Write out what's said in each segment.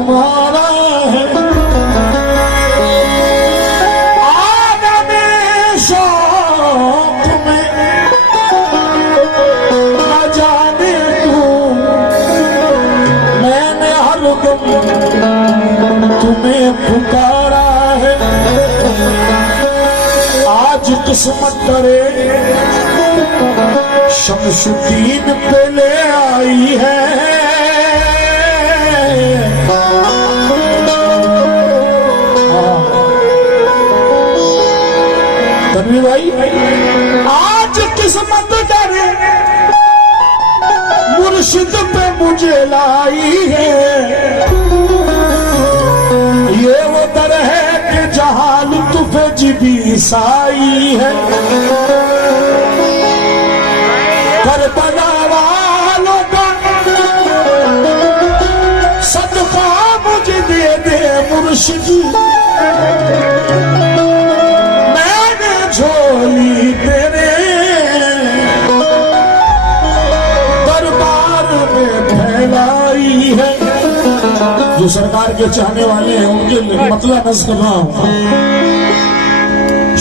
हमारा है। आदमी शौक में न जाने तू, मैंने हर दम तुम्हें पुकारा है। आज किस्मत करे शमशुद्दीन पे ले आई है। तन्वी भाई, आज किस्मत करे मुर्शिद पे मुझे लाई है। ये वो दर है कि जहां लुत्फ जिबी साई है। करबला वालों का सदका मुझे दे दे मुर्शिद, मैंने झोली तेरे दरबार में फैलाई है। जो सरकार के चाहने वाले हैं उनके मतलब नस कर रहा हूं।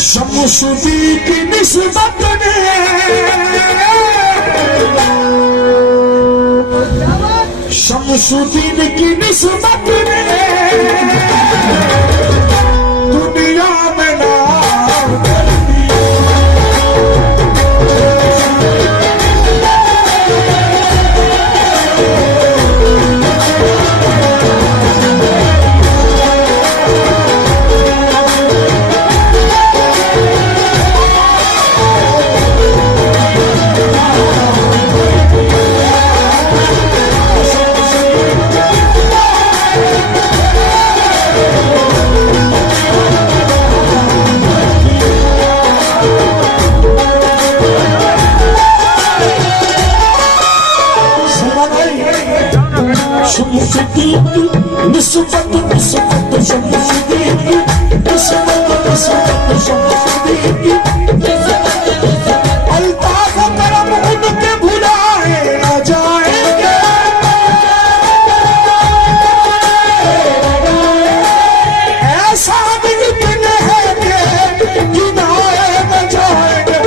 शमशुद्दीन की निस्बत ने शमशुद्दीन की निस्बत ने दुनिया में नाम कर दिया। शमशुद्दीन की निस्बत निस्बत शमशुद्दीन की निस्बत निस्बत शमशुद्दीन की अल्ताफ करम उनके भुलाए न जाएंगे। ऐसा दिल है कि गिनाए न जाएंगे।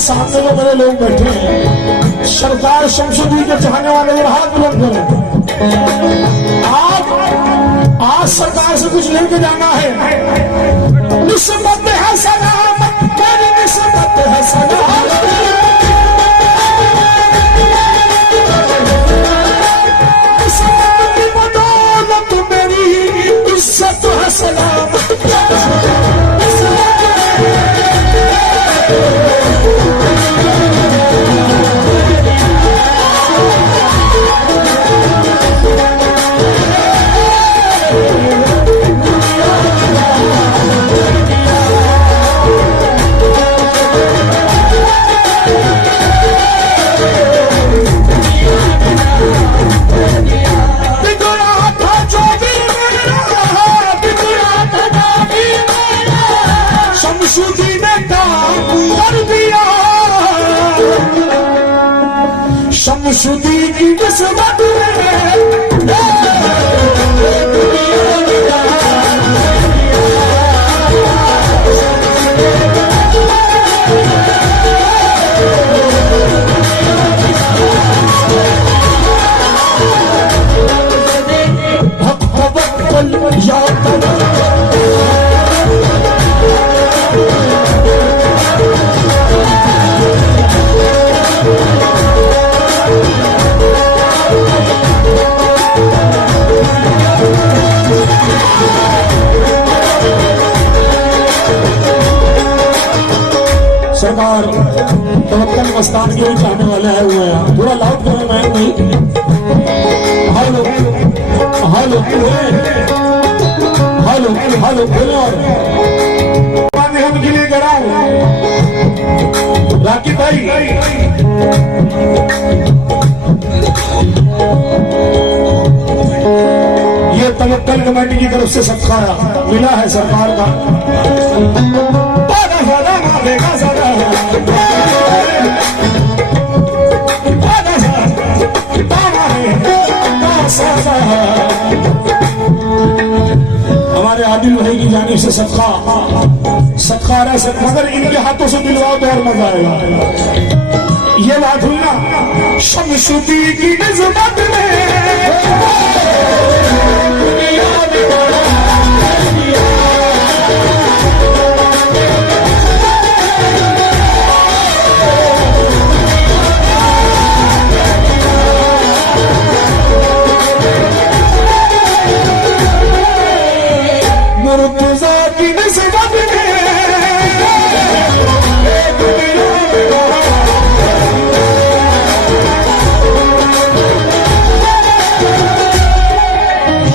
सामने में बड़े लोग बैठे हैं, सरकार शमशुद्दीन के चाहने वाले और हाथ बुलंद करें। आज सरकार से कुछ लेके जाना है। निस्बत है सलाम, मेरी निस्बत है सलाम, निस्बत की बदौलत मेरी इज्जत है सलाम। शमशुद्दीन ने काम कर दिया। शमशुद्दीन की निस्बत सरकार तवक्कल मस्तान के भी चाहने वाले आए हुए हैं। थोड़ा लाउड करो, मैं नहीं। हेलो हेलो हेलो हेलो बोलो। और हम के लिए कराओ राकी भाई। कमेटी की तरफ से सबका मिला है सरकार का। हमारे आदिल भाई की जानिब से सबका रह मगर इनके हाथों से दिलवाओ तो और मजा आएगा। ये बात हुई ना शमशुदी की नज़्बत में मुर्तज़ा की नज़्बत में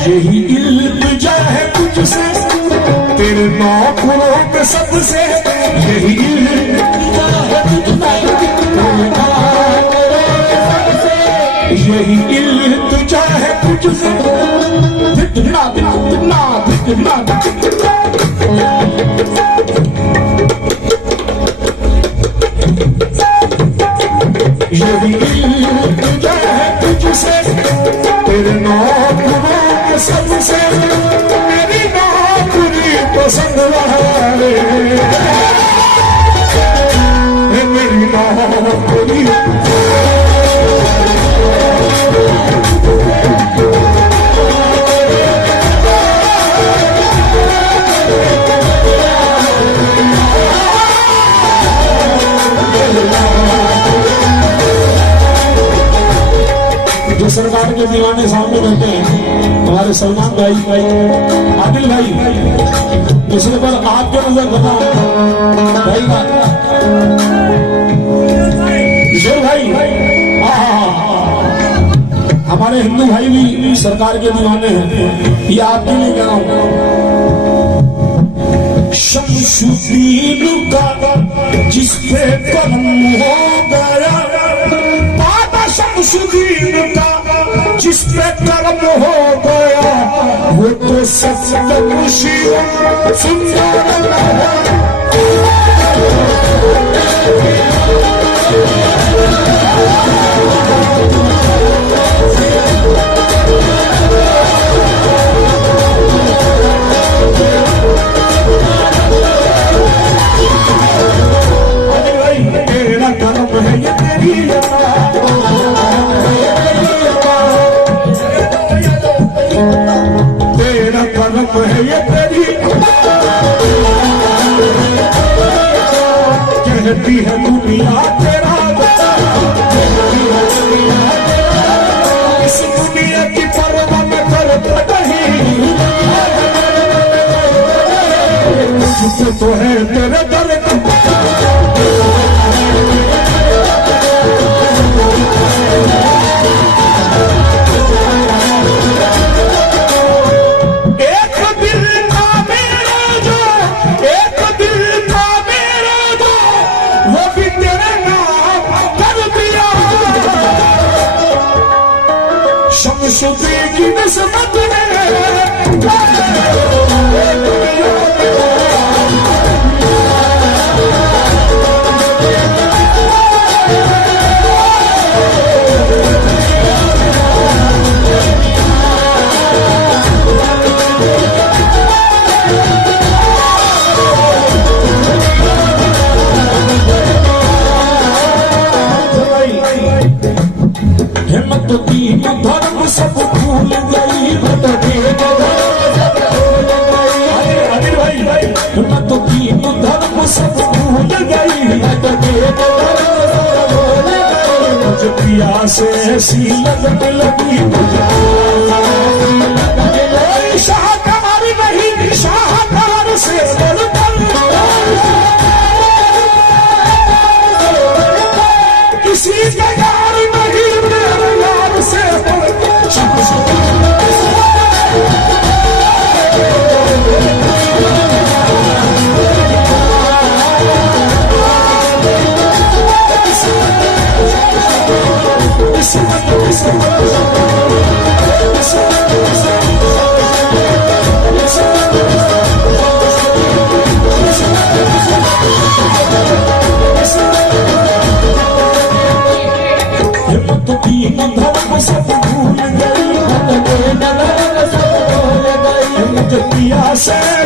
यही इल्तिजा है तुझसे तेरे नौकरों पे सबसे, यही इल्तिजा है तुझसे, यही इल्तिजा है तुझसे। धिकना धिकना धिकना यही इल्तिजा है तुझसे तेरे नौकरों सबसे, मेरी नौकरी पसंद है मेरी नौकरी। जो सरकार के दीवाने सामने बैठे हैं हमारे सलमान भाई आदिल भाई, दूसरे पर आपके नजर बना भाई किशोर भाई, हमारे हिंदू भाई भी सरकार के दीवाने हैं। ये आपके लिए कह रहा हूं शमशुद्दीन का जिस पे कलम हो गया, बाबा शमशुद्दीन का जिस पे कर्म हो गया, वो तो सच्ची सुंदर तेरा कर्म है ये तेरी तेरा कर्म है ये तेरी, कहती है दुनिया तेरा, इस दुनिया की परवाह में करता नहीं, जिसे तो है तेरे दर शमशुद्दी की नस्बत में हिम्मत दीन धर्म सब भूल गई, अनिल भाई हिम्मत दीन धर्म सब भूल गई, मुझे पिया से ऐसी लगने लगी, शाहकार नहीं शाहकार से किसी का यार नहीं मेरे यार से किस्मत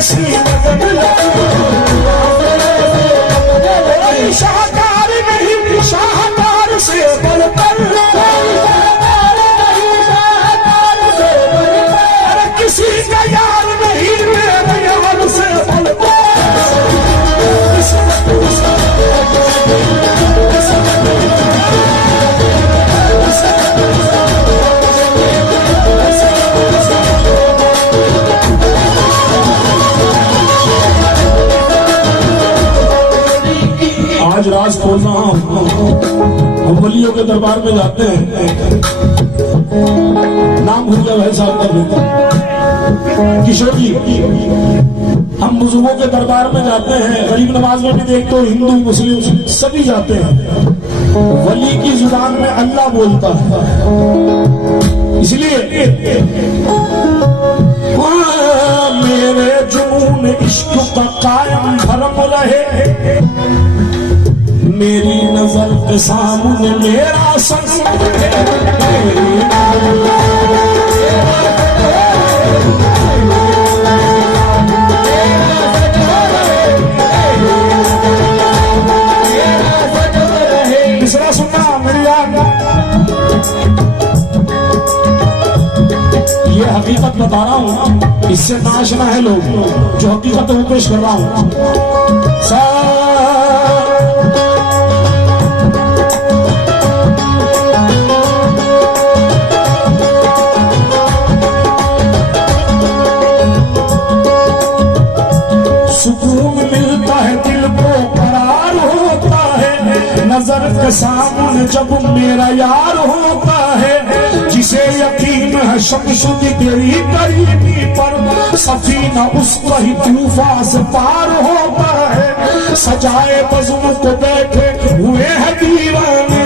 किसी मदद शाहकार नहीं शाहकार से बढ़कर किसी का यार नहीं मेरे यार से आज राज बोल रहा हूं, हम वलियों के दरबार में जाते हैं, नाम भूल गया भाई साहब का किशोर जी। हम बुजुर्गों के दरबार में जाते हैं, गरीब नवाज में भी देखते हो, हिंदू मुस्लिम सभी जाते हैं। वली की जुबान में अल्लाह बोलता है, इसलिए मेरे जुनून इश्क का कायम भरम रहे, मेरी नजर के सामने मेरा संग दूसरा सुनना मेरी याद, ये हकीकत बता रहा हूं, इससे नाशना है लोग, जो हकीकत वो पेश कर रहा हूं। सुकून मिलता है दिल को, करार होता है नजर के सामने जब मेरा यार होता है। जिसे यकीन है शमशुदी तेरी करीबी पर, सफीना उसका ही तूफान से पार होता है। सजाए बज़्म को बैठे हुए हैं दीवाने,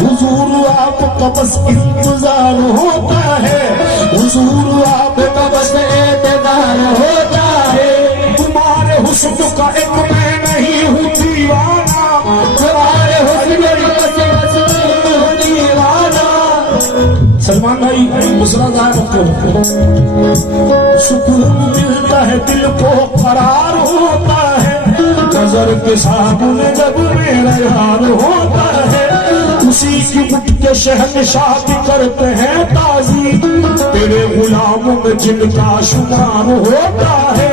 हुजूर आपका बस इंतजार होता है, हुजूर आपका बस इंतजार होता है। तुम्हारे हुस्न का एक मैं नहीं हूँ दीवाना, तुम्हारे हुस्न का दीवाना। सलमान भाई मुसरा को सुकून मिलता है दिल को, करार होता है नजर के सामने जब मेरा यार होता है। उसी की उठ के शहंशाह करते हैं ताजी, तेरे गुलामों में जिनका शुमार होता है।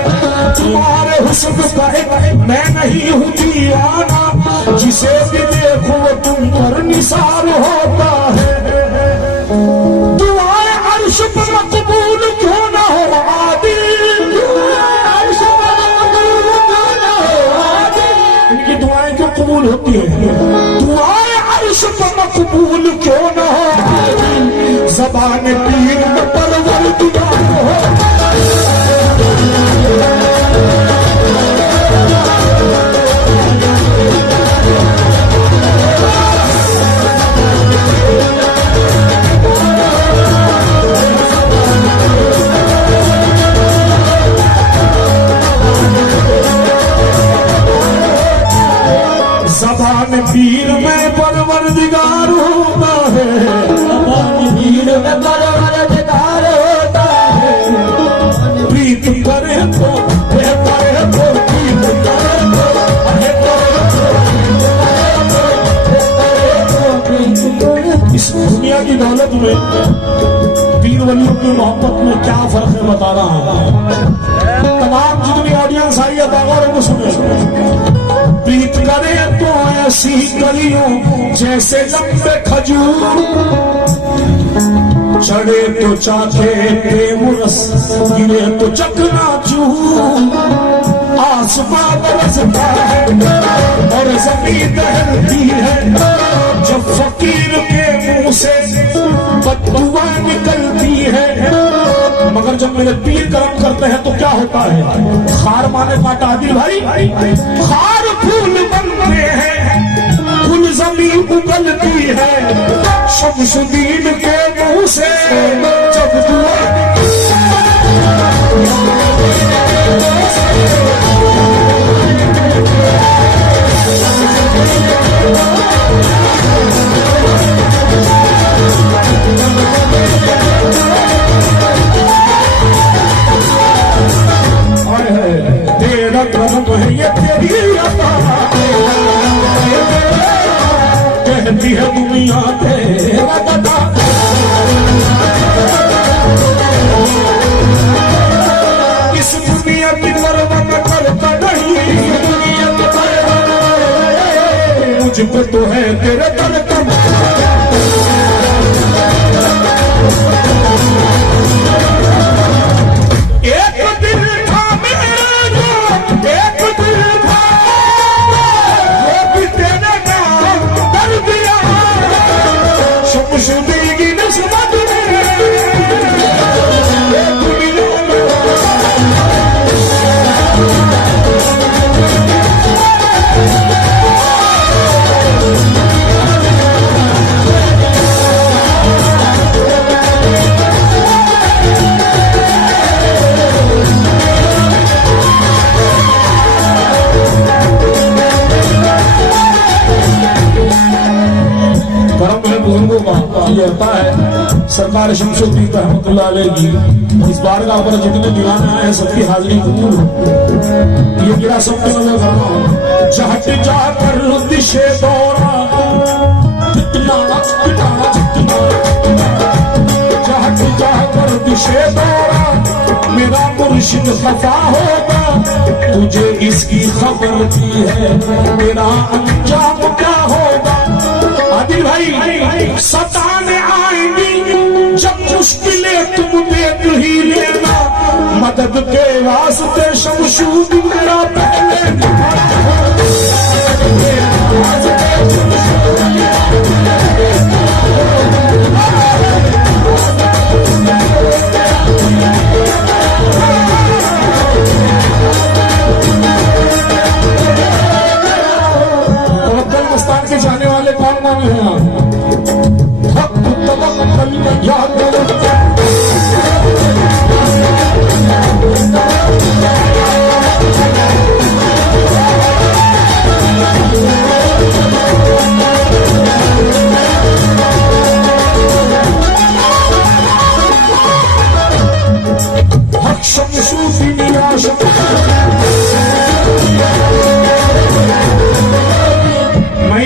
तुम्हारे हुस्न का एक मैं नहीं हूँ दीवाना, जिसे भी देखो तुम पर निसार होता है। दुआएं अर्श पर मकबूल क्यों ना हो आदिल, इनकी दुआएं क्यों कबूल होती है? दुआएं अर्श पर मकबूल क्यों ना हो आदिल, ज़बान पीर में परवर दीवार हो। ज़बान पीर में परवरदिगार होता है, ज़बान पीर में परवरदिगार होता है। प्रीत करे तो प्रीत करे तो इस दुनिया की दौलत में पीर वलियों की मोहब्बत में क्या फर्क है बता रहा हूं। तमाम जितनी ऑडियंस आई है बागौर को सुने। प्रीत करे तो ऐसी कलियों जैसे लंबे खजूर, चढ़े तो चाहे प्रेम रस, गिरे तो चकनाचूर। आसमां बरसता है और जमीन दहलती है, जब फकीर के मुंह से बददुआ निकलती है। मगर जब मेरे पीर करम करते हैं तो क्या होता है? खार माने काटा आदिल भाई, खार फूल बनते हैं, फूल जमीन उगलती है। शमशुद्दीन के मुंह से जब दुआ करम है ये तेरी अता, कहती है दुनिया तेरा गदा। इस दुनिया की परवाह मैं करता नहीं, मुझ पे तो है तेरे दर का। एक दिल था मेरा, एक दिल था, वो भी तेरे नाम कर दिया। शमशुदी की नस्बत में दुनिया में बुजुर्गों का ये होता है। सरकार शमशुद्दीन रहमतुल्लाह अलैह की इस बार का ऊपर जितने दीवाने आए हैं सबकी हाजिरी कबूल हो। ये गिरा सबको नजर करना चाहत जाकर दिशे दौरा, जितना चाहत जाकर दिशे दौरा, मेरा मुर्शिद खफा होगा। तुझे इसकी खबर दी है मेरा अंजाम क्या होगा। आदिल भाई सताने आएंगी जब मुश्किलें तुम देख ही लेना, मदद के वास्ते शमशूद मेरा पहले तवक्कल मस्तान के जाने वाले कौन कौन हैं आप? याद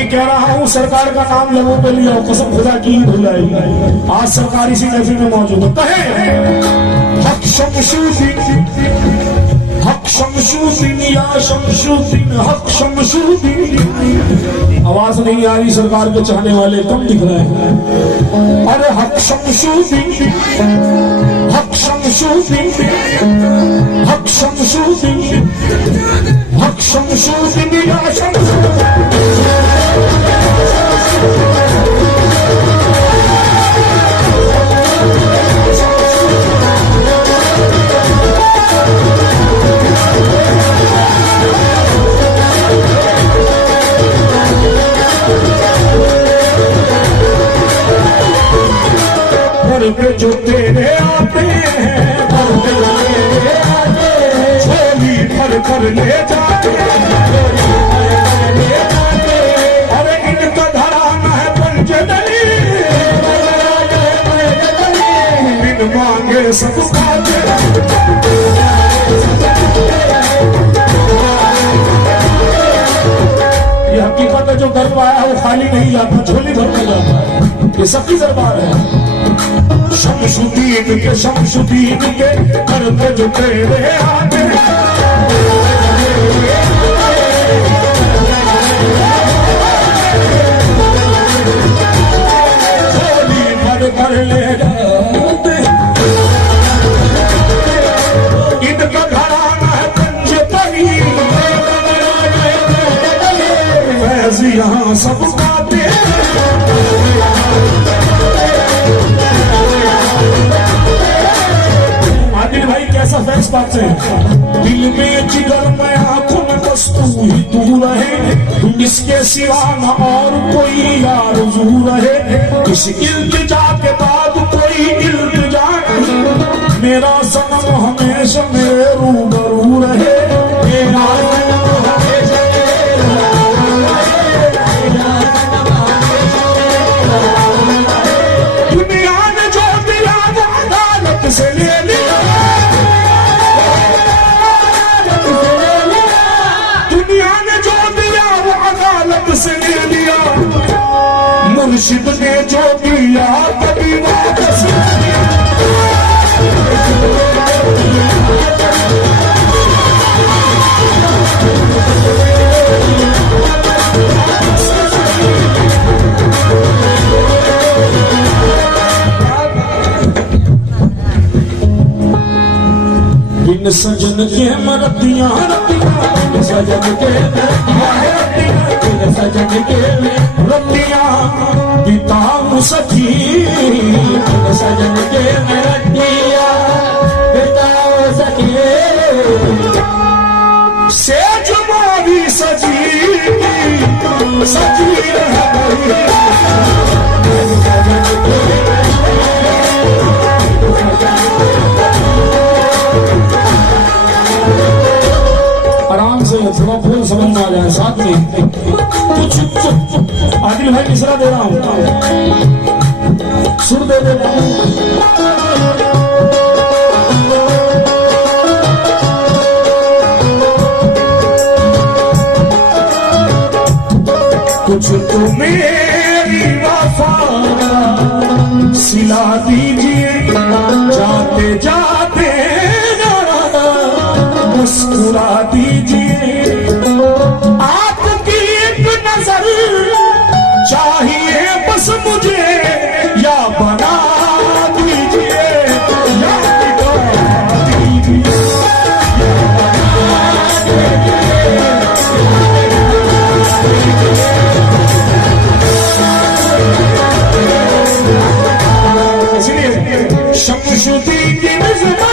कह रहा हूँ सरकार का नाम लोगों पे लिया, कसम खुदा की भुलाई। आज सरकार इसी महफिल में मौजूद है। कहे हक शमशुद्दीन, हक शमशुद्दीन या शमशुद्दीन, हक शमशुद्दीन। आवाज नहीं आ रही, सरकार के चाहने वाले कम दिख रहे हैं। अरे हक शमशुद्दीन, हक शमशुद्दीन, हक शमशुद्दीन, हक शमशुद्दीन या शमशुद्दीन। जो तेरे आते हैं झोली भर कर ले जाते, अरे इनका घराना है पंचदली, बिन मांगे सब खाते। ये हकीकत है, जो घर पाया वो खाली नहीं जाता, झोली भर के जाता है। ये सबकी दरबार है। शमशुद्दीन के शमशुद्दीन के घर पे जो तेरे आते, झोली भर कर ले जाते। इनका घराना है पंचतली, वैसे यहाँ सब गाते। आदिल भाई कैसा फैस बात है। दिल में जिगर में आंखों में बस तू ही तू रहे, इसके सिवा न और कोई आरज़ू रहे। किसी इल्तिजा के बाद कोई इल्तिजा नहीं, मेरा सनम हमेशा मेरे रूबरू रहे। मेरा सनम हमेशा मेरे रूबरू रहे। दुनिया ने जो दिया वो अदालत से ले लिया, मुर्शिद ने जो दिया कभी वापस बिन सजन के मरतियां रतियां बिन सजन के मरतियां रतियां बिन सजन के रतियां बिताऊं सखी बिन सजन के रतियां बिताऊं सखी सेज मोरी सजी सजी रह गई आराम से थोड़ा फूल समझ में आ जाए साथ में कुछ आदिल भाई मिश्रा दे रहा हूं सुर दे रहा हूं कुछ तो मेरी वफा सिला दीजिए जाते जाते मुस्कुरा दीजिए आपकी एक नजर चाहिए बस मुझे या बना दीजिए या बिता दीजिए इसलिए शमशुद्दीन की नज़र